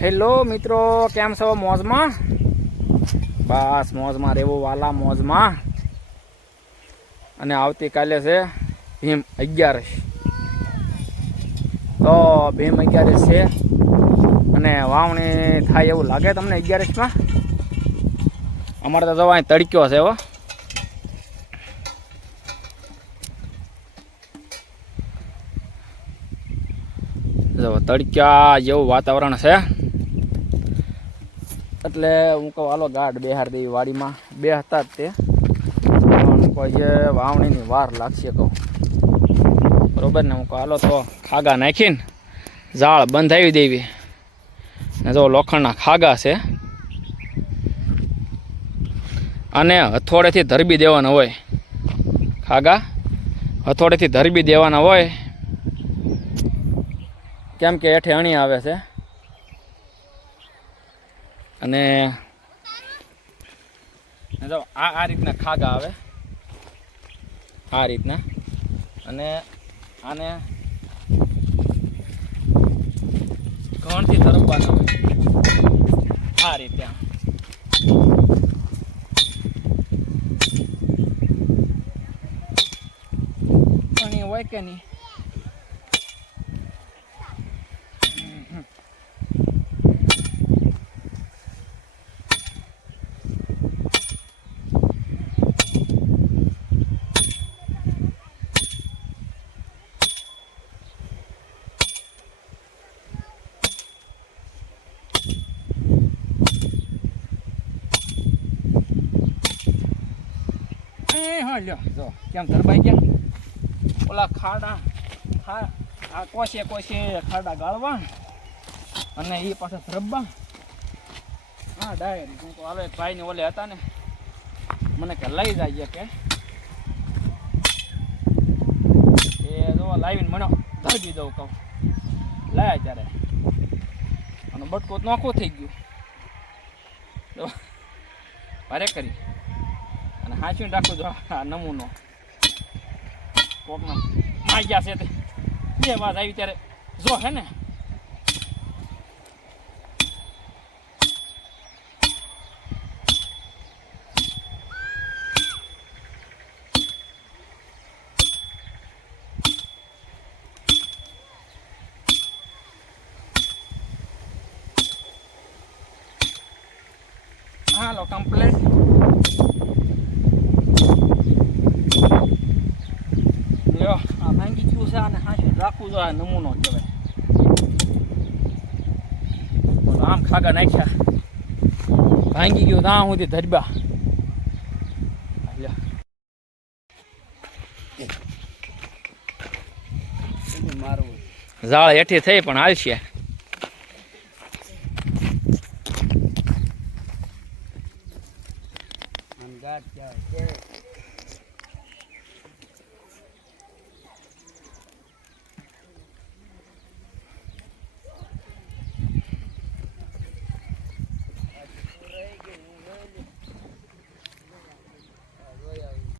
Hello મિત્રો, કેમ છો મોજમાં? બસ મોજમાં રહેવું, વાલા મોજમાં. અને આવતીકાલે છે ભીમ અગિયારસ. તો ભીમ અગિયારસ છે. અને વાવણી થાય એવું લાગે તમને અગિયારસમાં? અમારે તો જવા તડક્યો છે એવો તડક્યા જેવું વાતાવરણ છે. એટલે હું કહું, હાલો, ગાઢ બેહાર દેવી વાડીમાં. બે હતા જ તે. કોઈ વાવણીની વાર લાગશે કહું. બરોબર ને? હું કહું, હાલો, તો ખાગા નાખીને ઝાડ બંધાવી દેવી. ને જો લોખંડના ખાગા છે, અને હથોડેથી ધરબી દેવાના હોય. ખાગા હથોડેથી ધરબી દેવાના હોય. કેમ કે હેઠે અણી આવે છે. અને જો આ આ રીતના ખાગા આવે. આ રીતના. અને આને ઘણથી તરફવાના આ રીતે આમ. હોય કે નહીં? એ હા, લ્યો. જો, કેમ ધરબાઈ ગયા? ઓલા ખાડા આ કોશે કોશે ખાડા ગાળવા અને એ પાછા ધરબા. હા, ડાયરી. હું તો હાલો એક ભાઈને ઓલે હતા ને, મને કે લઈ જાય કે. એ જો, લાવીને મને ધરબી દઉં કહું. લાયા ત્યારે. અને બટકો નોખું થઈ ગયું. ભારે કરી. અને હાંચવીને રાખું જો આ નમૂનો. કોકનો આવી ગયા છે તે. બે વાત આવી ત્યારે. જો હે ને. હાલો કમ્પ્લેટ લ્યો આ ભાંગી ગયું છે અને જો આ નમૂનો કહેવાય. આમ ખાગા નાખ્યા. ભાંગી ગયું ત્યાં સુધી ધરબા. ઝાડ હેઠી થઈ પણ કહેવાય. કે